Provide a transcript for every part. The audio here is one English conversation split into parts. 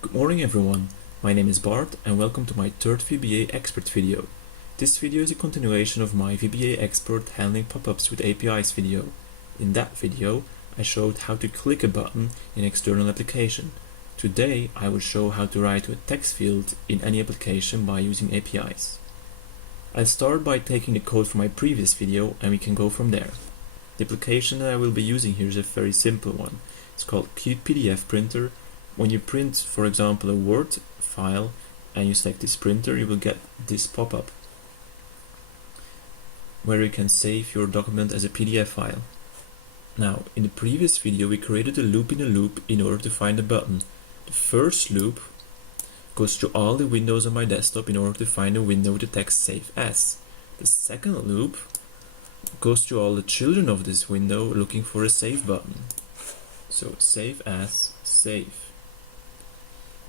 Good morning everyone, my name is Bart and welcome to my third VBA Expert video. This video is a continuation of my VBA Expert handling pop-ups with APIs video. In that video, I showed how to click a button in external application. Today, I will show how to write to a text field in any application by using APIs. I'll start by taking the code from my previous video and we can go from there. The application that I will be using here is a very simple one. It's called Qt PDF Printer. When you print, for example, a Word file and you select this printer, you will get this pop-up where you can save your document as a PDF file. Now, in the previous video, we created a loop in a loop in order to find a button. The first loop goes through all the windows on my desktop in order to find a window with the text Save As. The second loop goes through all the children of this window looking for a save button. So Save As, save.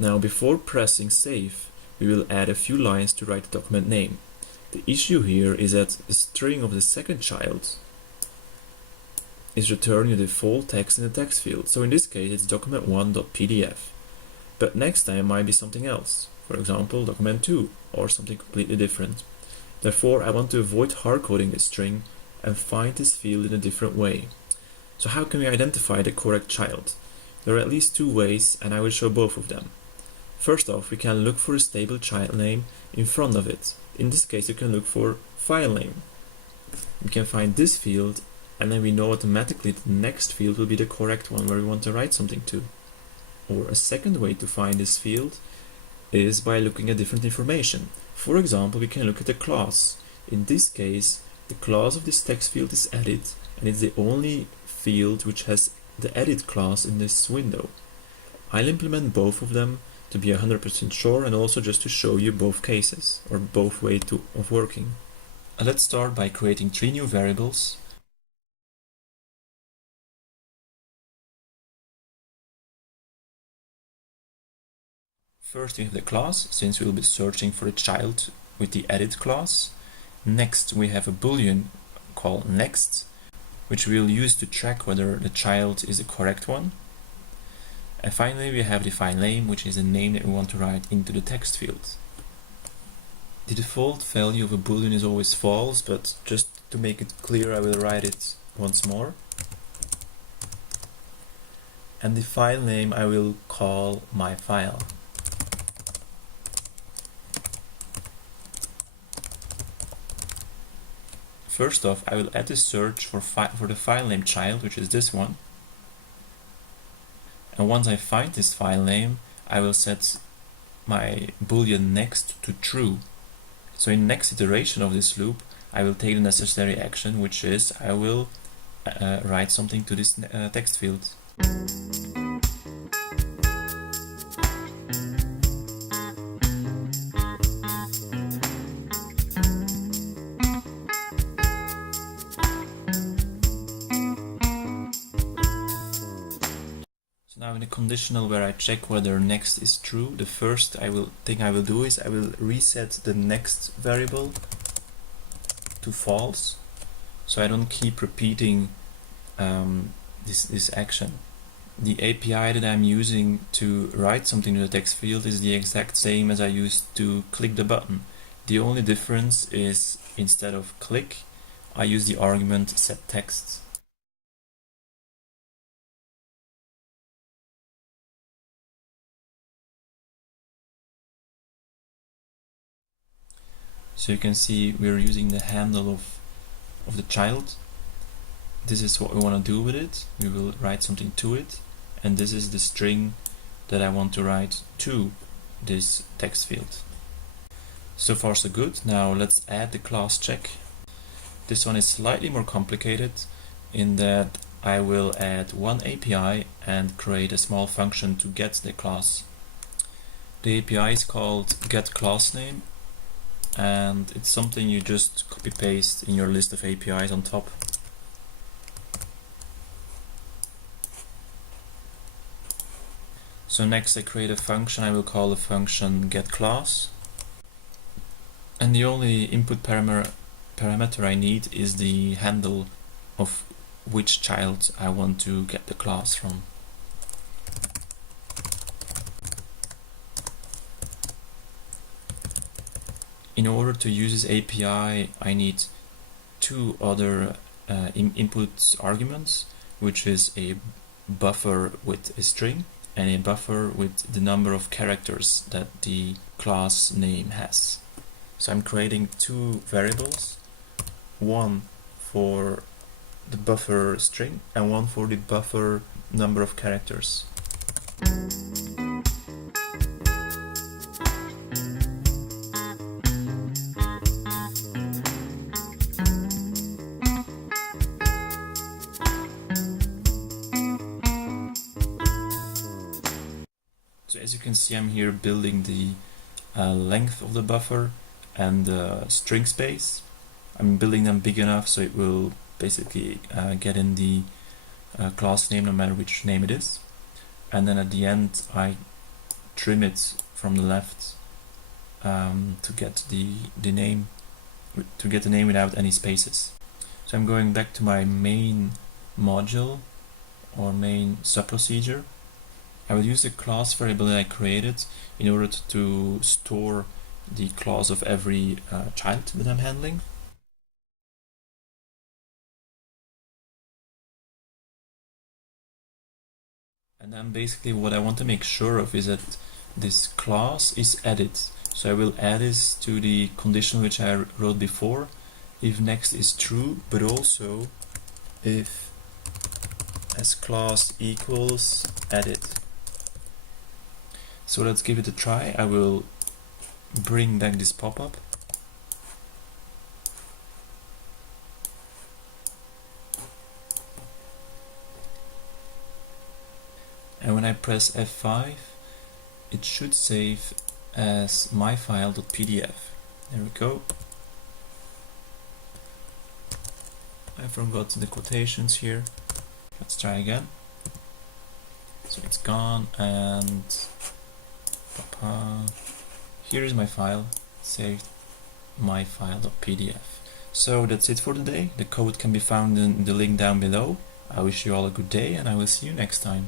Now before pressing save, we will add a few lines to write the document name. The issue here is that the string of the second child is returning the default text in the text field. So in this case it's document1.pdf. But next time it might be something else. For example, document2 or something completely different. Therefore I want to avoid hard-coding this string and find this field in a different way. So how can we identify the correct child? There are at least two ways and I will show both of them. First off, we can look for a stable child name in front of it. In this case, you can look for file name. We can find this field and then we know automatically the next field will be the correct one where we want to write something to. Or a second way to find this field is by looking at different information. For example, we can look at the class. In this case, the class of this text field is edit and it's the only field which has the edit class in this window. I'll implement both of them to be 100% sure and also just to show you both cases or both ways of working. Let's start by creating 3 new variables. First we have the class, since we'll be searching for a child with the edit class. Next we have a boolean called next, which we'll use to check whether the child is the correct one. And finally we have the file name, which is a name that we want to write into the text field. The default value of a boolean is always false, but just to make it clear I will write it once more. And the file name I will call my file. First off, I will add a search for the file name child, which is this one. And once I find this file name, I will set my boolean next to true. So in the next iteration of this loop, I will take the necessary action, which is I will write something to this text field. Now in a conditional where I check whether next is true, the first thing I will do is I will reset the next variable to false, so I don't keep repeating this action. The API that I'm using to write something to the text field is the exact same as I used to click the button. The only difference is instead of click, I use the argument setText. So you can see we're using the handle of the child. This is what we want to do with it. We will write something to it. And this is the string that I want to write to this text field. So far so good. Now let's add the class check. This one is slightly more complicated in that I will add one API and create a small function to get the class. The API is called getClassName. And it's something you just copy paste in your list of APIs on top. So next I create a function. I will call the function getClass, and the only input parameter I need is the handle of which child I want to get the class from. in order to use this API, I need two other input arguments, which is a buffer with a string and a buffer with the number of characters that the class name has. So I'm creating two variables, one for the buffer string and one for the buffer number of characters. So as you can see, I'm here building the length of the buffer and the string space. I'm building them big enough so it will basically get in the class name no matter which name it is. And then at the end I trim it from the left to get the name without any spaces. So I'm going back to my main module or main subprocedure. I will use the class variable that I created in order to store the class of every child that I'm handling. And then basically what I want to make sure of is that this class is added. So I will add this to the condition which I wrote before, if next is true, but also if as class equals added. So let's give it a try. I will bring back this pop-up. And when I press F5, it should save as myfile.pdf. There we go. I forgot the quotations here. Let's try again. So it's gone, and here is my file, saved myfile.pdf. So that's it for today. The code can be found in the link down below. I wish you all a good day, and I will see you next time.